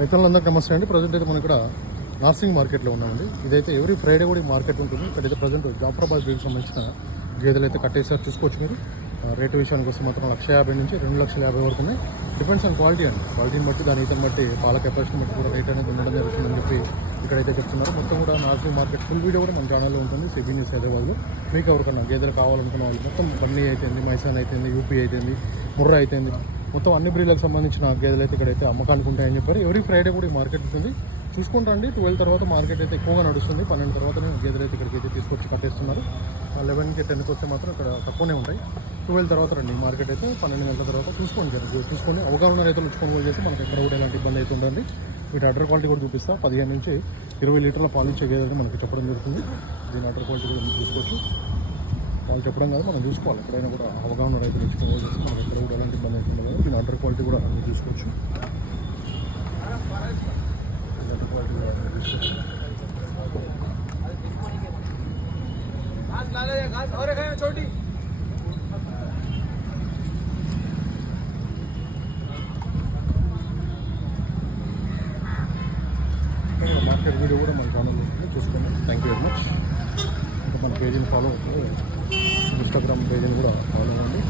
రైతులందరికీ నమస్తే అండి. ప్రజెంట్ అయితే మనం ఇక్కడ నార్సింగ్ మార్కెట్లో ఉన్నామండి. ఇదైతే ఎవ్రీ ఫ్రైడే కూడా ఈ మార్కెట్ ఉంటుంది. ఇక్కడైతే ప్రజెంట్ జాఫరాబాద్ బ్రీడ్కి సంబంధించిన గేదెలు అయితే కట్టేసారు, చూసుకోవచ్చు మీరు. రేటు విషయానికి వస్తే మాత్రం 1,50,000 నుంచి 2,50,000 వరకు ఉన్నాయి. డిపెండ్స్ ఆన్ క్వాలిటీ అండి. క్వాలిటీని బట్టి దాని ఈతని బట్టి పాల కెపాసిటీని బట్టి కూడా రేట్ అనేది ఉండడం జరుగుతుందని చెప్పి ఇక్కడైతే చెప్తున్నారు. మొత్తం కూడా నార్సింగ్ మార్కెట్ ఫుల్ వీడియో కూడా మన ఛానల్లో ఉంటుంది. సిబీ న్యూస్ హైదరాబాద్లో. మీకు ఎవరికన్నా గేదెలు కావాలనుకున్న వాళ్ళు మొత్తం బన్నీ అయితేంది, మైసాన్ అయితేంది, యూపీ అయితేంది, ముర్రా అయితేంది, మొత్తం అన్ని బ్రీడ్లకు సంబంధించిన గేదెలు అయితే ఇక్కడైతే అమ్మకానికి ఉంటాయని చెప్పారు. ఎవ్రీ ఫ్రైడే కూడా ఈ మార్కెట్ ఉంటుంది, చూసుకుంటాండి. 12 తర్వాత మార్కెట్ అయితే ఎక్కువగా నడుస్తుంది. 12 తర్వాతనే గేదెలు అయితే ఇక్కడికి అయితే తీసుకొచ్చి కట్టేస్తున్నారు. 11కి 10కి వస్తే మాత్రం ఇక్కడ తక్కువనే ఉంటాయి. 12 తర్వాత రండి మార్కెట్ అయితే. 12 గంటల తర్వాత చూసుకోండి, చూసుకొని అవగాహన రైతులు కొనుగోలు చేసి మనకి ఎక్కడ కూడా ఎలాంటి ఇబ్బంది అయితే ఉండండి. వీటి అడ్డర్ క్వాలిటీ కూడా చూపిస్తా. 15 నుంచి 20 లీటర్ల పాలు ఇచ్చే గేదెలు మనకి చెప్పడం జరుగుతుంది. దీని అడ్డర్ క్వాలిటీ కూడా మనం చూసుకోవచ్చు. వాళ్ళు చెప్పడం కాదు, మనం చూసుకోవాలి. ఎక్కడైనా కూడా అవగాహన రైతులు కొనుగోలు చేసి మనకి ఎక్కడ కూడా ఎలాంటి ఇబ్బంది అయితే ఉండదు. దీని అడ్డర్ క్వాలిటీ కూడా మనం చూసుకోవచ్చు. మార్కెట్ వీడియో కూడా మన ఛానల్ ఉంటుంది, చూసుకోండి. Thank you very much. ఇంకా మన పేజీని ఫాలో అవుతుంది, ఇన్స్టాగ్రామ్ పేజీని కూడా ఫాలో అవ్వండి.